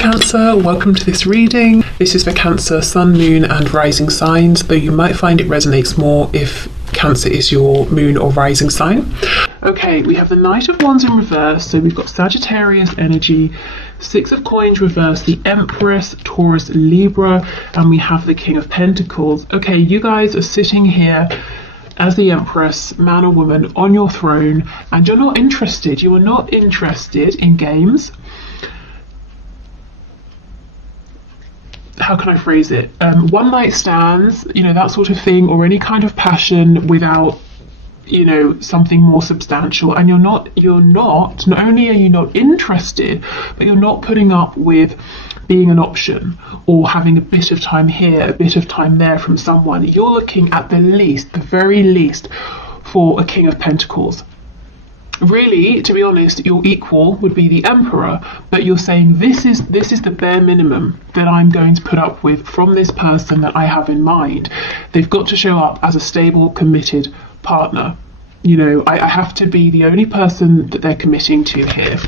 Cancer, welcome to this reading. This is for Cancer, Sun, Moon and Rising signs, though you might find it resonates more if Cancer is your moon or rising sign. Okay, we have the Knight of Wands in reverse, so we've got Sagittarius energy, Six of Coins reverse, the Empress, Taurus, Libra, and we have the King of Pentacles. Okay, you guys are sitting here as the Empress, man or woman, on your throne, and you're not interested. You are not interested in games. How can I phrase it? One night stands, that sort of thing, or any kind of passion without, something more substantial. And not only are you not interested, but you're not putting up with being an option or having a bit of time here, a bit of time there from someone. You're looking at the very least, for a King of Pentacles. Really, to be honest, your equal would be the Emperor, but you're saying this is the bare minimum that I'm going to put up with from this person that I have in mind. They've got to show up as a stable, committed partner. I have to be the only person that they're committing to here.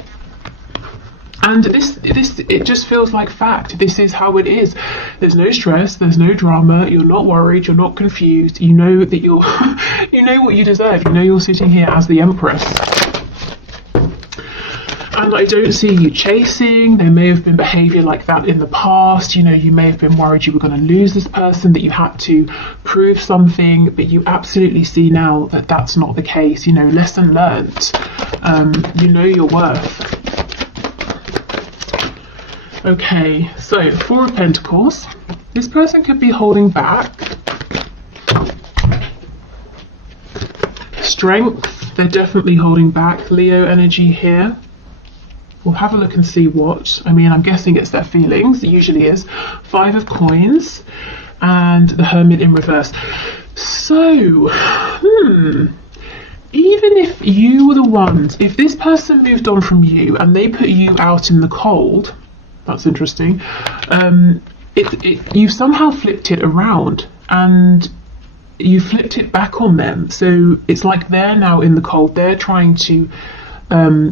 And it just feels like fact. This is how it is. There's no stress, there's no drama, you're not worried, you're not confused, you know that you're you know what you deserve, you're sitting here as the Empress. And I don't see you chasing. There may have been behaviour like that in the past. You may have been worried you were going to lose this person, that you had to prove something, but you absolutely see now that that's not the case. Lesson learnt. You know your worth. Okay, so Four of Pentacles. This person could be holding back. Strength, they're definitely holding back. Leo energy here. We'll have a look and see what. I'm guessing it's their feelings. It usually is. Five of Coins and the Hermit in reverse. So, even if you were the ones, if this person moved on from you and they put you out in the cold, that's interesting. You somehow flipped it around and you flipped it back on them. So it's like they're now in the cold. They're trying to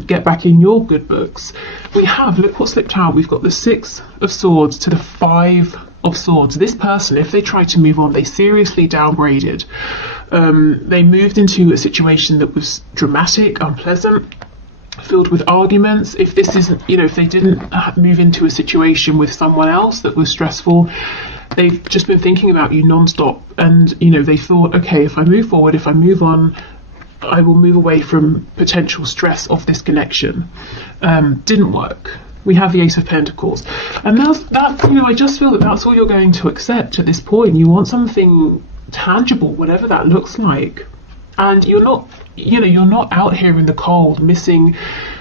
get back in your good books. Look what slipped out. We've got the Six of Swords to the Five of Swords. This person, if they tried to move on, they seriously downgraded. They moved into a situation that was dramatic, unpleasant, filled with arguments. If this isn't, if they didn't move into a situation with someone else that was stressful, they've just been thinking about you non-stop. And, they thought, okay, if I move forward, if I move on, I will move away from potential stress of this connection. Didn't work. We have the Ace of Pentacles. And that's I just feel that that's all you're going to accept at this point. You want something tangible, whatever that looks like. And you're not out here in the cold missing,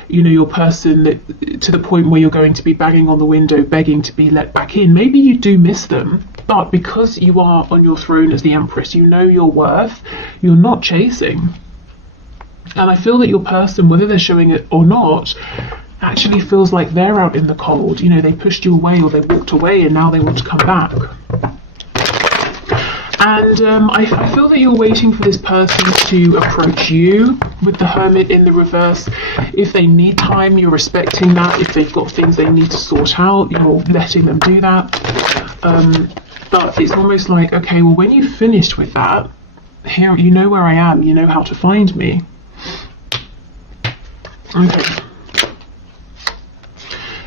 your person to the point where you're going to be banging on the window, begging to be let back in. Maybe you do miss them, but because you are on your throne as the Empress, you know your worth, you're not chasing. And I feel that your person, whether they're showing it or not, actually feels like they're out in the cold. They pushed you away or they walked away and now they want to come back. And I feel that you're waiting for this person to approach you with the Hermit in the reverse. If they need time, you're respecting that. If they've got things they need to sort out, you're letting them do that. But it's almost like, okay, well, when you've finished with that, here, you know where I am, you know how to find me. Okay.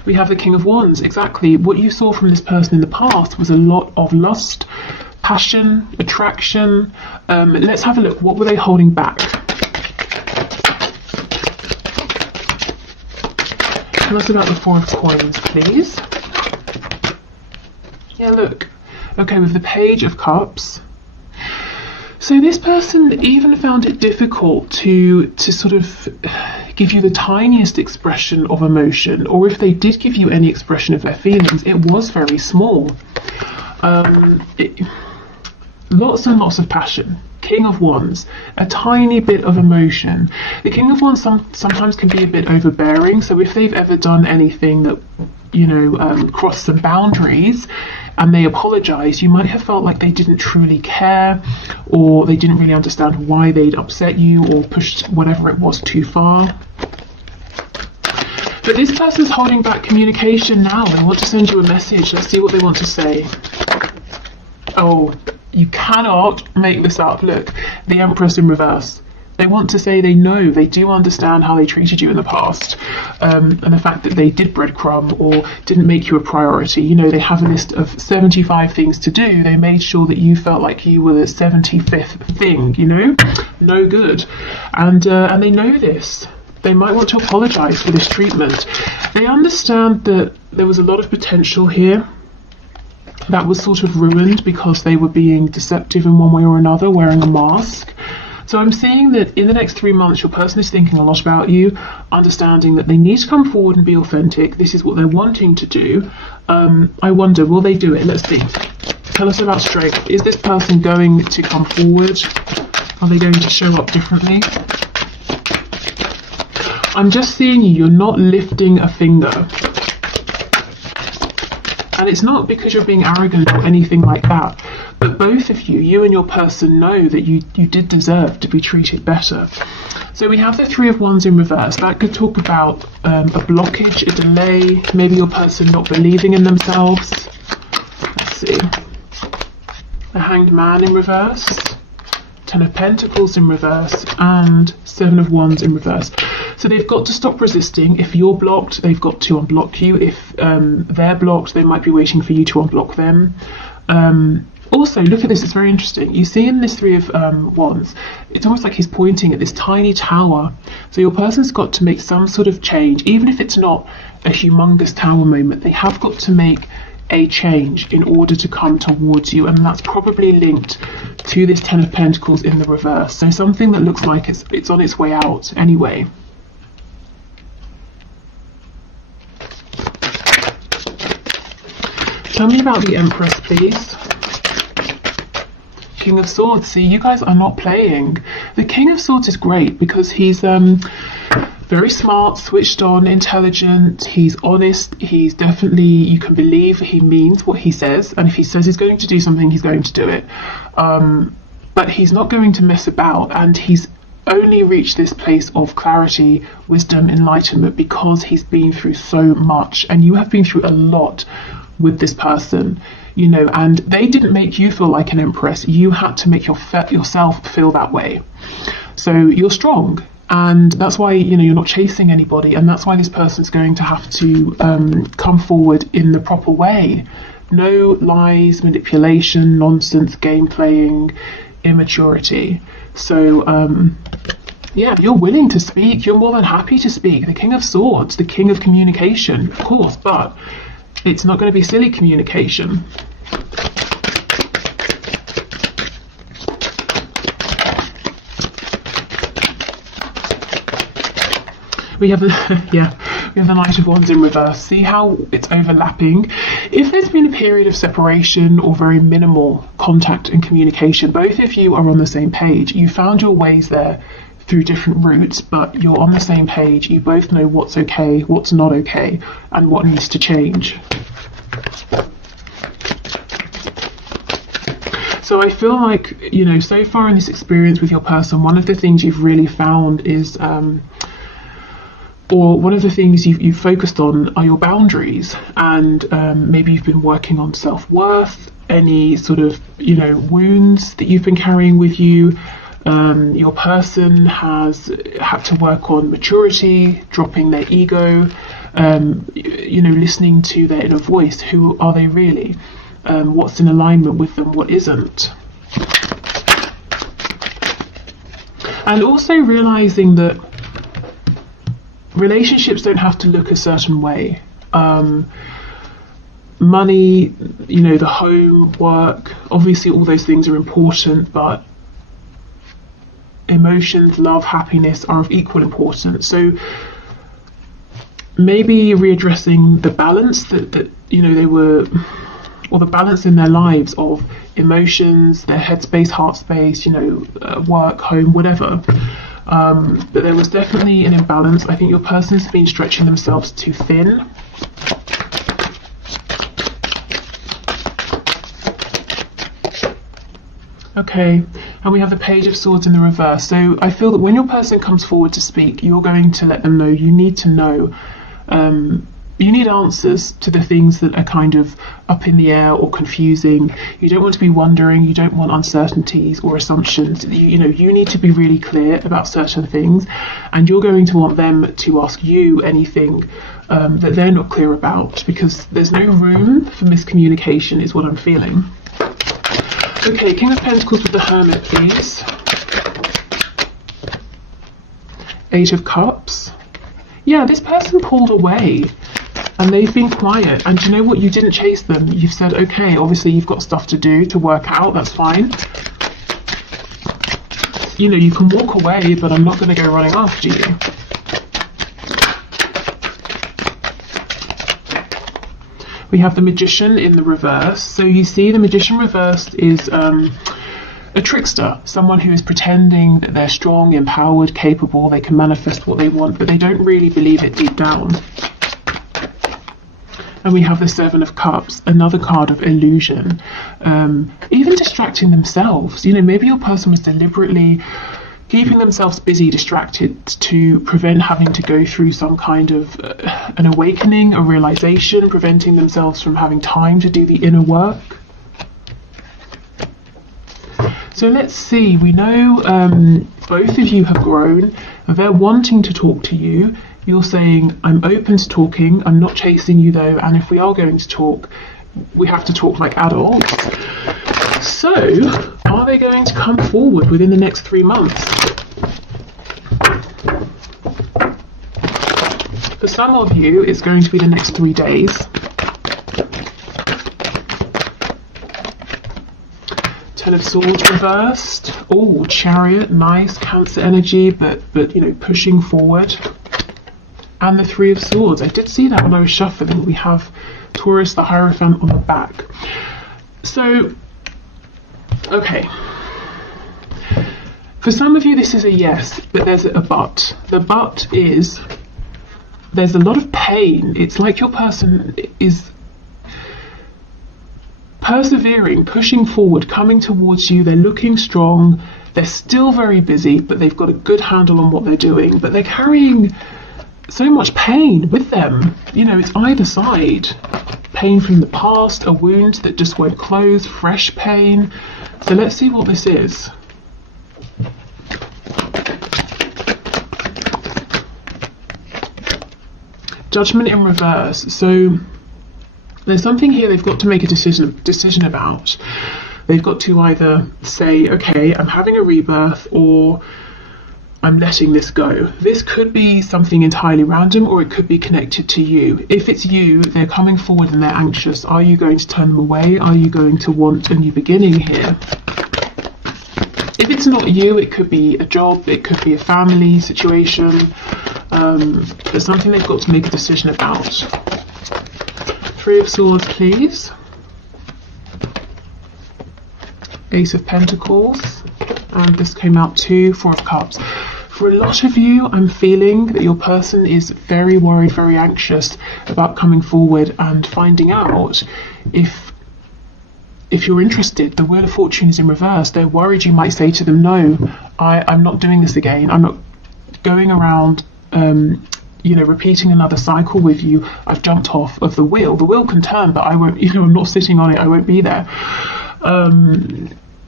We have the King of Wands. Exactly. What you saw from this person in the past was a lot of lust, passion, attraction. Let's have a look. What were they holding back? Tell us about the Four of Coins, please. Yeah, look. Okay, with the Page of Cups. So this person even found it difficult to sort of give you the tiniest expression of emotion, or if they did give you any expression of their feelings, it was very small. Lots and lots of passion. King of Wands, a tiny bit of emotion. The King of Wands sometimes can be a bit overbearing, so if they've ever done anything that crossed some boundaries and they apologize, you might have felt like they didn't truly care, or they didn't really understand why they'd upset you or pushed whatever it was too far. But this person's holding back communication now. They want to send you a message. Let's see what they want to say. Oh, you cannot make this up. Look, the Empress in reverse. They want to say they know, they do understand how they treated you in the past, and the fact that they did breadcrumb or didn't make you a priority. You know, they have a list of 75 things to do. They made sure that you felt like you were the 75th thing, you know? No good. And they know this. They might want to apologise for this treatment. They understand that there was a lot of potential here that was sort of ruined because they were being deceptive in one way or another, wearing a mask. So I'm seeing that in the next 3 months, your person is thinking a lot about you, understanding that they need to come forward and be authentic. This is what they're wanting to do. I wonder, will they do it? Let's see. Tell us about strength. Is this person going to come forward? Are they going to show up differently? I'm just seeing you're not lifting a finger. And it's not because you're being arrogant or anything like that, but both of you, you and your person, know that you did deserve to be treated better. So we have the Three of Wands in reverse. That could talk about a blockage, a delay, maybe your person not believing in themselves. Let's see. The Hanged Man in reverse, Ten of Pentacles in reverse, and Seven of Wands in reverse. So they've got to stop resisting. If you're blocked, they've got to unblock you. If they're blocked, they might be waiting for you to unblock them. Also, look at this, it's very interesting. You see in this Three of Wands, it's almost like he's pointing at this tiny tower. So your person's got to make some sort of change, even if it's not a humongous tower moment. They have got to make a change in order to come towards you, and that's probably linked to this Ten of Pentacles in the reverse. So something that looks like it's on its way out anyway. Tell me about the Empress, please. King of Swords. See, you guys are not playing. The King of Swords is great because he's very smart, switched on, intelligent, he's honest, he's definitely, you can believe he means what he says, and if he says he's going to do something, he's going to do it. But he's not going to mess about, and he's only reached this place of clarity, wisdom, enlightenment because he's been through so much, and you have been through a lot with this person, you know, and they didn't make you feel like an empress. You had to make yourself feel that way. So you're strong, and that's why, you know, you're not chasing anybody, and that's why this person's going to have to come forward in the proper way. No lies, manipulation, nonsense, game playing, immaturity. So yeah, you're willing to speak, you're more than happy to speak. The King of Swords, the King of Communication, of course, but it's not going to be silly communication. We have the we have the Knight of Wands in reverse. See how it's overlapping? If there's been a period of separation or very minimal contact and communication, both of you are on the same page. You found your ways there through different routes, but you're on the same page. You both know what's okay, what's not okay, and what needs to change. So I feel like, you know, so far in this experience with your person, one of the things you've really found is or one of the things you've focused on are your boundaries, and maybe you've been working on self-worth, any sort of, you know, wounds that you've been carrying with you. Your person has had to work on maturity, dropping their ego, you know, listening to their inner voice. Who are they really? What's in alignment with them, what isn't? And also realizing that relationships don't have to look a certain way. Money, you know, the home, work, obviously all those things are important, but emotions, love, happiness are of equal importance. So maybe readdressing the balance that you know, they were, or the balance in their lives of emotions, their headspace, heart space, you know, work, home, whatever. But there was definitely an imbalance. I think your person's been stretching themselves too thin. Okay, and we have the Page of Swords in the reverse. So I feel that when your person comes forward to speak, you're going to let them know, you need to know You need answers to the things that are kind of up in the air or confusing. You don't want to be wondering, you don't want uncertainties or assumptions. You need to be really clear about certain things, and you're going to want them to ask you anything that they're not clear about, because there's no room for miscommunication is what I'm feeling. Okay, King of Pentacles with the Hermit, please. Eight of Cups. Yeah, this person pulled away. And they've been quiet, and do you know what? You didn't chase them. You've said, okay, obviously you've got stuff to do, to work out, that's fine. You can walk away, but I'm not going to go running after you. We have the Magician in the reverse. So you see the Magician reversed is a trickster, someone who is pretending that they're strong, empowered, capable, they can manifest what they want, but they don't really believe it deep down. And we have the Seven of Cups, another card of illusion, even distracting themselves. Maybe your person was deliberately keeping themselves busy, distracted, to prevent having to go through some kind of an awakening, a realization, preventing themselves from having time to do the inner work. So let's see, we know both of you have grown, they're wanting to talk to you. You're saying, I'm open to talking, I'm not chasing you though, and if we are going to talk, we have to talk like adults. So, are they going to come forward within the next 3 months? For some of you, it's going to be the next 3 days. Ten of Swords reversed. Oh, Chariot, nice, Cancer energy, but pushing forward. And the Three of Swords. I did see that when I was shuffling. We have Taurus, the Hierophant on the back. So, okay. For some of you, this is a yes, but there's a but. The but is there's a lot of pain. It's like your person is persevering, pushing forward, coming towards you. They're looking strong. They're still very busy, but they've got a good handle on what they're doing. But they're carrying so much pain with them. It's either side. Pain from the past, a wound that just won't close, fresh pain. So let's see what this is. Judgment in reverse. So there's something here they've got to make a decision about. They've got to either say, okay, I'm having a rebirth, or I'm letting this go. This could be something entirely random, or it could be connected to you. If it's you, they're coming forward and they're anxious. Are you going to turn them away? Are you going to want a new beginning here? If it's not you, it could be a job, it could be a family situation. There's something they've got to make a decision about. Three of Swords, please. Ace of Pentacles. And this came out too, Four of Cups. For a lot of you, I'm feeling that your person is very worried, very anxious about coming forward and finding out if you're interested. The Wheel of Fortune is in reverse. They're worried you might say to them, no, I'm not doing this again. I'm not going around repeating another cycle with you. I've jumped off of the wheel. The wheel can turn, but I won't, I'm not sitting on it. I won't be there.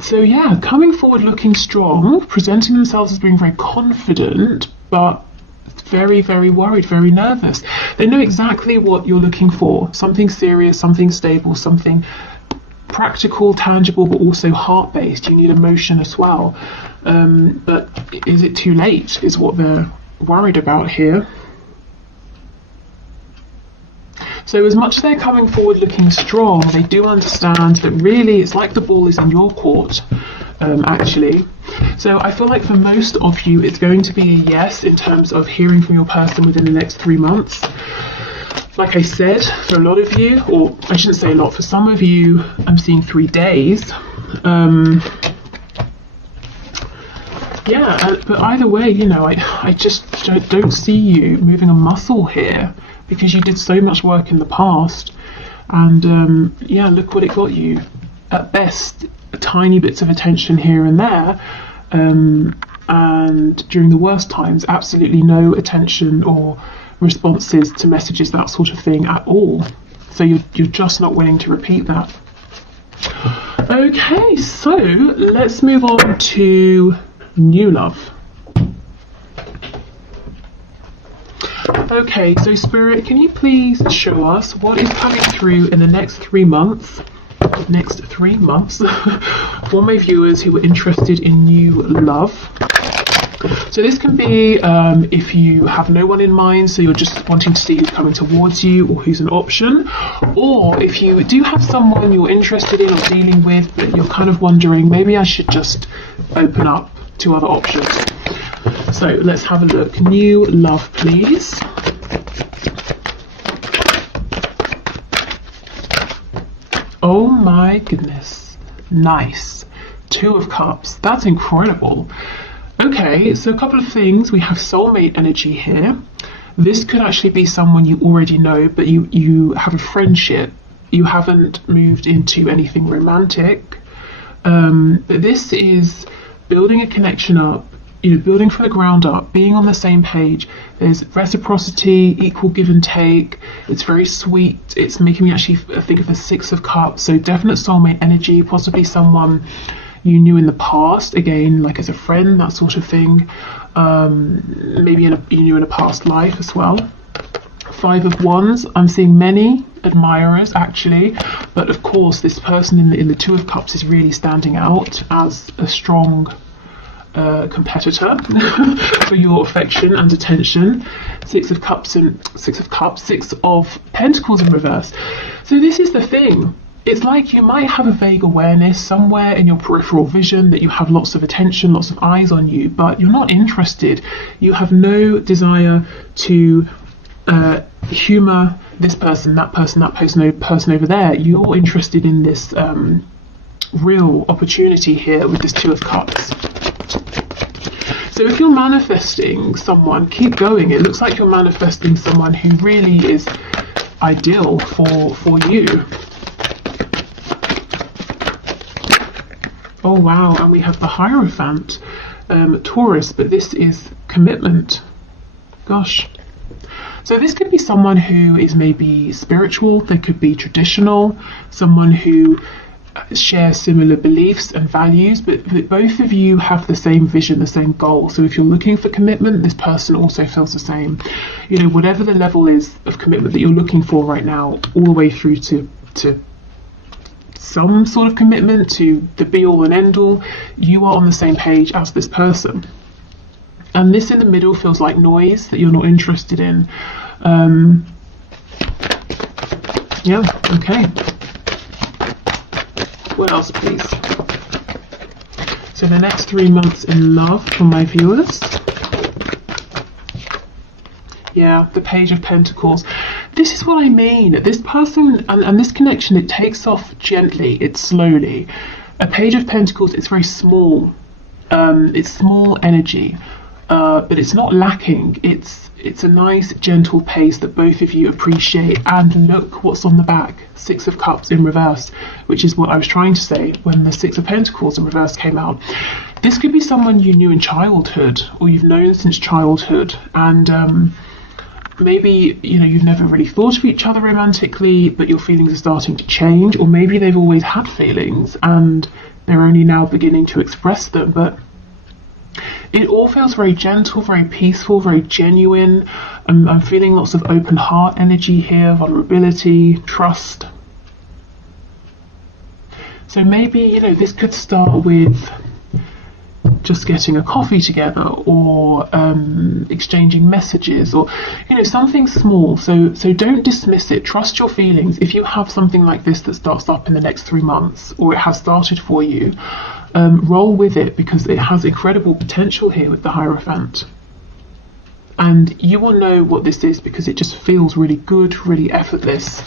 So yeah, coming forward looking strong, presenting themselves as being very confident, but very, very worried, very nervous. They know exactly what you're looking for. Something serious, something stable, something practical, tangible, but also heart-based. You need emotion as well. But is it too late is what they're worried about here. So as much as they're coming forward looking strong, they do understand that really it's like the ball is in your court, actually. So I feel like for most of you, it's going to be a yes in terms of hearing from your person within the next 3 months. Like I said, for a lot of you, or I shouldn't say a lot, for some of you, I'm seeing 3 days. But either way, I just don't see you moving a muscle here, because you did so much work in the past, and look what it got you. At best, tiny bits of attention here and there, and during the worst times, absolutely no attention or responses to messages, that sort of thing at all. So you're just not willing to repeat that. Okay, so let's move on to new love. Okay, so Spirit, can you please show us what is coming through in the next 3 months? Next 3 months for my viewers who are interested in new love. So this can be if you have no one in mind, so you're just wanting to see who's coming towards you or who's an option, or if you do have someone you're interested in or dealing with, but you're kind of wondering, maybe I should just open up to other options. So let's have a look. New love, please. Oh my goodness. Nice. 2 of Cups. That's incredible. Okay, so a couple of things. We have soulmate energy here. This could actually be someone you already know, but you have a friendship. You haven't moved into anything romantic. But this is building a connection up, building from the ground up, being on the same page. There's reciprocity, equal give and take. It's very sweet. It's making me actually think of the 6 of Cups. So definite soulmate energy, possibly someone you knew in the past, again, like as a friend, that sort of thing. Maybe you knew in a past life as well. 5 of Wands, I'm seeing many admirers actually, but of course this person in the 2 of Cups is really standing out as a strong competitor for your affection and attention. 6 of Cups, 6 of Pentacles in reverse. So this is the thing. It's like you might have a vague awareness somewhere in your peripheral vision that you have lots of attention, lots of eyes on you, but you're not interested. You have no desire to humour this person, that person over there. You're interested in this real opportunity here with this 2 of Cups. So if you're manifesting someone, keep going. It looks like you're manifesting someone who really is ideal for you. Oh wow, and we have the Hierophant, Taurus, but this is commitment. Gosh. So this could be someone who is maybe spiritual, they could be traditional, someone who shares similar beliefs and values, but both of you have the same vision, the same goal. So if you're looking for commitment, this person also feels the same. Whatever the level is of commitment that you're looking for right now, all the way through to some sort of commitment, to the be all and end all, you are on the same page as this person. And this in the middle feels like noise that you're not interested in. Yeah, okay. What else, please? So the next 3 months in love for my viewers. Yeah, the Page of Pentacles. This is what I mean. This person and this connection, it takes off gently, it's slowly. A Page of Pentacles, it's very small. It's small energy, but it's not lacking. It's a nice, gentle pace that both of you appreciate. And look what's on the back. 6 of Cups in reverse, which is what I was trying to say when the 6 of Pentacles in reverse came out. This could be someone you knew in childhood, or you've known since childhood, and maybe you've never really thought of each other romantically, but your feelings are starting to change, or maybe they've always had feelings and they're only now beginning to express them. But it all feels very gentle, very peaceful, very genuine. I'm feeling lots of open heart energy here, vulnerability, trust. So maybe this could start with just getting a coffee together, or exchanging messages, or something small. So don't dismiss it. Trust your feelings. If you have something like this that starts up in the next 3 months, or it has started for you, roll with it, because it has incredible potential here with the Hierophant. And you will know what this is because it just feels really good, really effortless.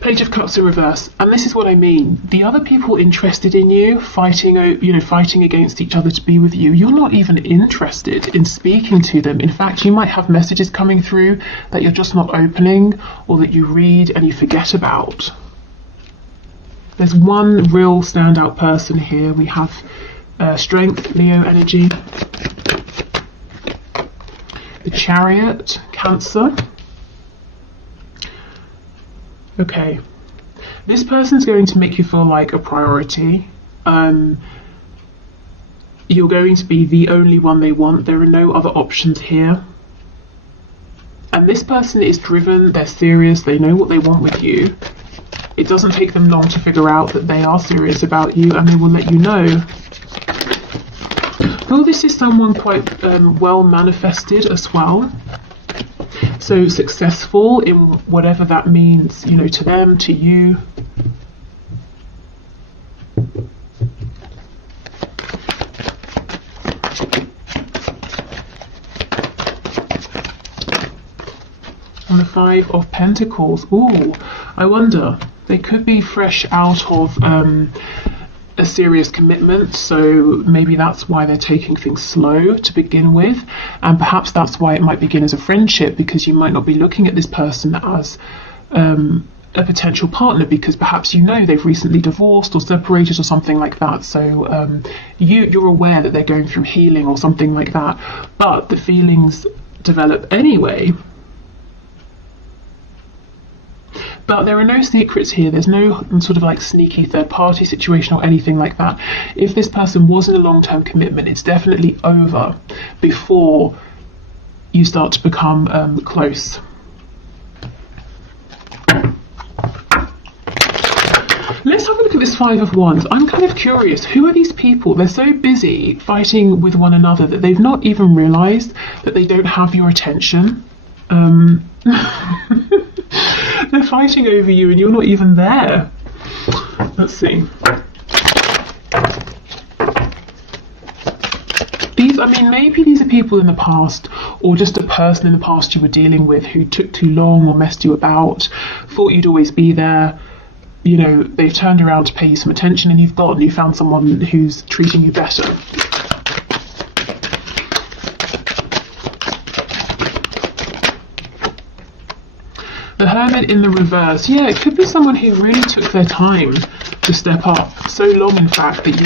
Page of Cups in reverse, and this is what I mean. The other people interested in you, fighting against each other to be with you, you're not even interested in speaking to them. In fact, you might have messages coming through that you're just not opening, or that you read and you forget about. There's one real standout person here. We have Strength, Leo energy. The Chariot, Cancer. Okay, this person's going to make you feel like a priority. You're going to be the only one they want. There are no other options here. And this person is driven, they're serious, they know what they want with you. It doesn't take them long to figure out that they are serious about you, and they will let you know. Well, this is someone quite well manifested as well. So successful in whatever that means, you know, to them, to you. And the Five of Pentacles. Ooh, I wonder. They could be fresh out of a serious commitment, so maybe that's why they're taking things slow to begin with, and perhaps that's why it might begin as a friendship, because you might not be looking at this person as a potential partner, because perhaps you know they've recently divorced or separated or something like that, so you're aware that they're going through healing or something like that, but the feelings develop anyway. But there are no secrets here. There's no sort of like sneaky third party situation or anything like that. If this person was in a long-term commitment, it's definitely over before you start to become close. Let's have a look at this Five of Wands. I'm kind of curious. Who are these people? They're so busy fighting with one another that they've not even realized that they don't have your attention. They're fighting over you and you're not even there. Let's see. Maybe these are people in the past, or just a person in the past you were dealing with who took too long or messed you about, thought you'd always be there. You know, they've turned around to pay you some attention and you've gone. You found someone who's treating you better. The Hermit in the reverse. Yeah, it could be someone who really took their time to step up. So long, in fact, that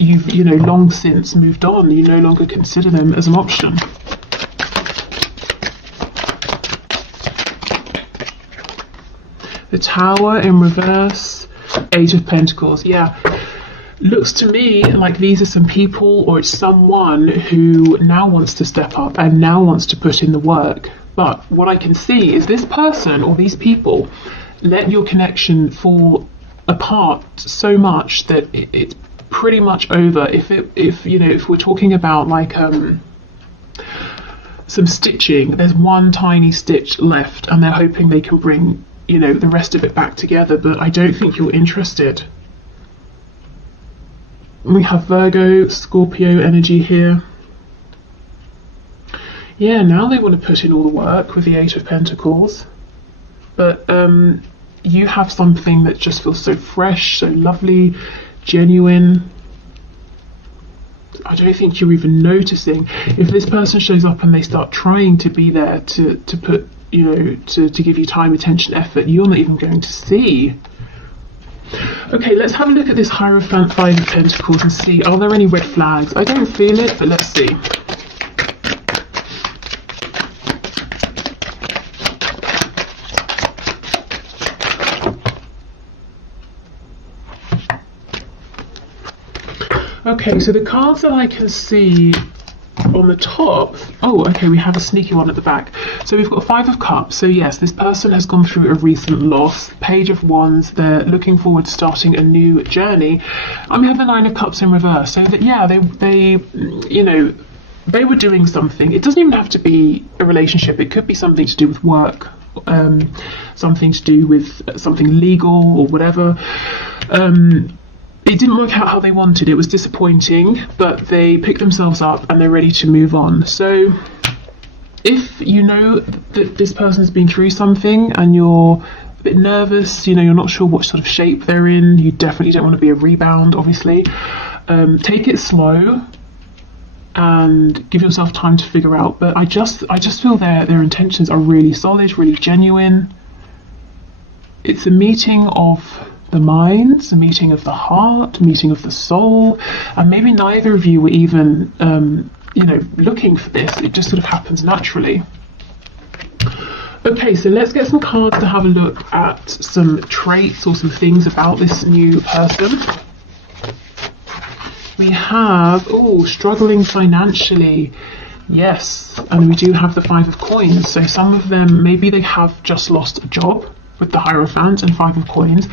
you've you know, long since moved on. You no longer consider them as an option. The Tower in reverse. Eight of Pentacles. Yeah. Looks to me like these are some people, or it's someone who now wants to step up and now wants to put in the work. But what I can see is this person or these people let your connection fall apart so much that it's pretty much over. If we're talking about like some stitching, there's one tiny stitch left and they're hoping they can bring, you know, the rest of it back together, but I don't think you're interested. We have Virgo, Scorpio energy here. Yeah, now they want to put in all the work with the Eight of Pentacles. But you have something that just feels so fresh, so lovely, genuine. I don't think you're even noticing. If this person shows up and they start trying to be there to put, you know, to give you time, attention, effort, you're not even going to see. Okay, let's have a look at this Hierophant, Five of Pentacles, and see, are there any red flags? I don't feel it, but let's see. Okay, so the cards that I can see on the top, oh, okay, we have a sneaky one at the back. So we've got Five of Cups. So yes, this person has gone through a recent loss. Page of Wands, they're looking forward to starting a new journey. And we have the Nine of Cups in reverse. So that, yeah, they you know, they were doing something. It doesn't even have to be a relationship. It could be something to do with work, something to do with something legal or whatever. It didn't work out how they wanted. It was disappointing, but they picked themselves up and they're ready to move on. So if you know that this person has been through something and you're a bit nervous, you know, you're not sure what sort of shape they're in, you definitely don't want to be a rebound, obviously. Take it slow and give yourself time to figure out. But I just feel their intentions are really solid, really genuine. It's a meeting of the minds, a meeting of the heart, a meeting of the soul, and maybe neither of you were even looking for this. It just sort of happens naturally. Okay, so let's get some cards to have a look at some traits or some things about this new person. We have, struggling financially. Yes, and we do have the 5 of coins. So some of them, maybe they have just lost a job with the Hierophant and 5 of coins,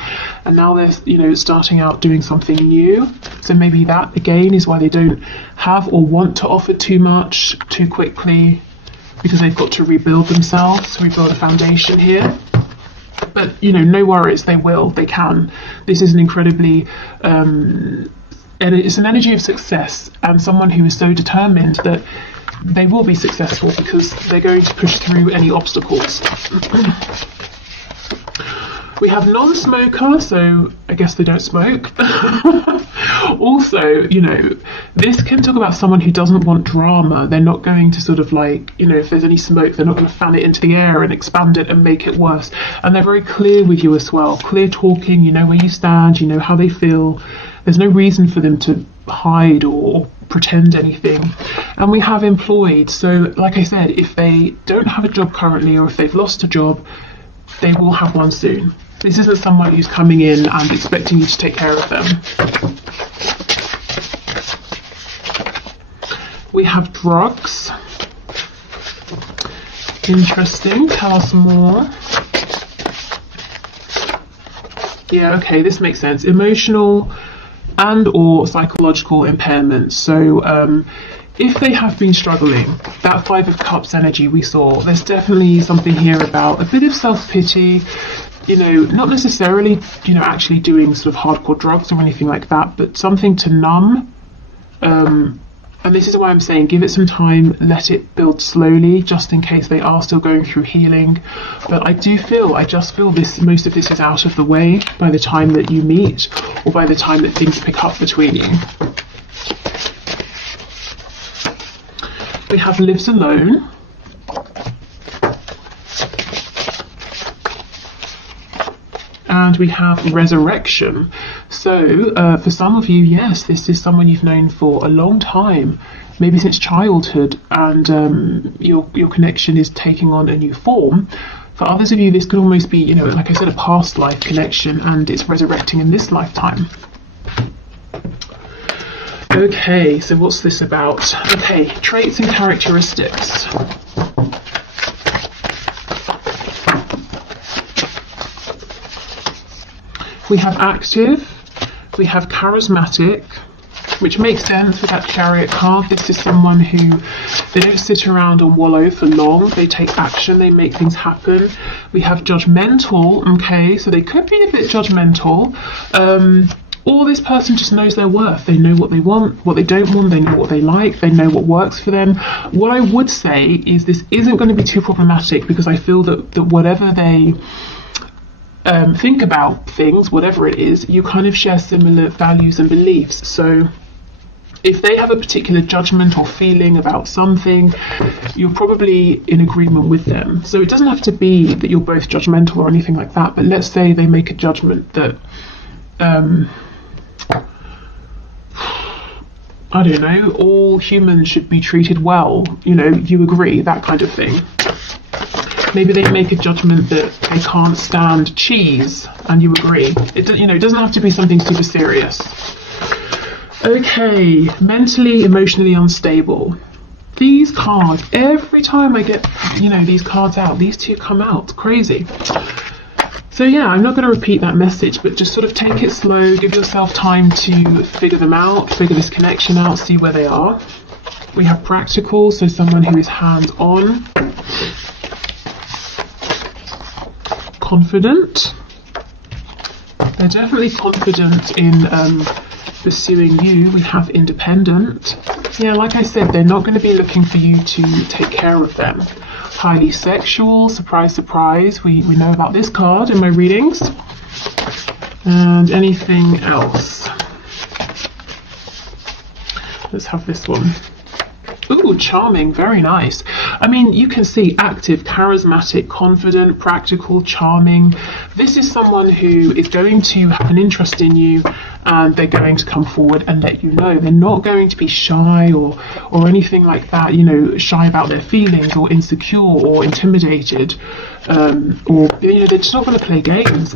and now they're, starting out doing something new. So maybe that, again, is why they don't have or want to offer too much too quickly, because they've got to rebuild themselves, rebuild a foundation here. But, no worries, they can. This is an incredibly... it's an energy of success, and someone who is so determined that they will be successful because they're going to push through any obstacles. We have non-smoker, so I guess they don't smoke. Also, this can talk about someone who doesn't want drama. They're not going to sort of if there's any smoke, they're not going to fan it into the air and expand it and make it worse. And they're very clear with you as well. Clear talking, where you stand, how they feel. There's no reason for them to hide or pretend anything. And we have employed. So, like I said, if they don't have a job currently, or if they've lost a job, they will have one soon. This isn't someone who's coming in and expecting you to take care of them. We have drugs. Interesting. Tell us more. Yeah, okay, this makes sense. Emotional and or psychological impairments. So if they have been struggling, that 5 of Cups energy we saw, there's definitely something here about a bit of self-pity, not necessarily, actually doing sort of hardcore drugs or anything like that, but something to numb. And this is why I'm saying give it some time, let it build slowly, just in case they are still going through healing. But I just feel this, most of this is out of the way by the time that you meet, or by the time that things pick up between you. We have lives alone. And we have resurrection. So for some of you, yes, this is someone you've known for a long time, maybe since childhood, and your connection is taking on a new form. For others of you, this could almost be, like I said, a past life connection, and it's resurrecting in this lifetime. Okay, so what's this about? Okay, traits and characteristics. We have active, we have charismatic, which makes sense with that Chariot card. This is someone who, they don't sit around and wallow for long, they take action, they make things happen. We have judgmental, okay, so they could be a bit judgmental, or this person just knows their worth. They know what they want, what they don't want, they know what they like, they know what works for them. What I would say is this isn't going to be too problematic, because I feel that whatever they think about things, whatever it is, you kind of share similar values and beliefs. So if they have a particular judgment or feeling about something, you're probably in agreement with them. So it doesn't have to be that you're both judgmental or anything like that, but let's say they make a judgment that I don't know, all humans should be treated well, you agree, that kind of thing. Maybe they make a judgment that they can't stand cheese, and you agree. It doesn't have to be something super serious. Okay, mentally, emotionally unstable. These cards, every time I get, these cards out, these two come out. Crazy. So yeah, I'm not going to repeat that message, but just sort of take it slow, give yourself time to figure them out, figure this connection out, see where they are. We have practical, so someone who is hands-on. Confident. They're definitely confident in pursuing you. We have independent. Yeah, like I said, they're not going to be looking for you to take care of them. Highly sexual, surprise, surprise. We know about this card in my readings. And anything else? Let's have this one. Ooh, charming, very nice. I mean, you can see active, charismatic, confident, practical, charming. This is someone who is going to have an interest in you, and they're going to come forward and let you know. They're not going to be shy or anything like that, you know, shy about their feelings or insecure or intimidated, or, you know, they're just not going to play games.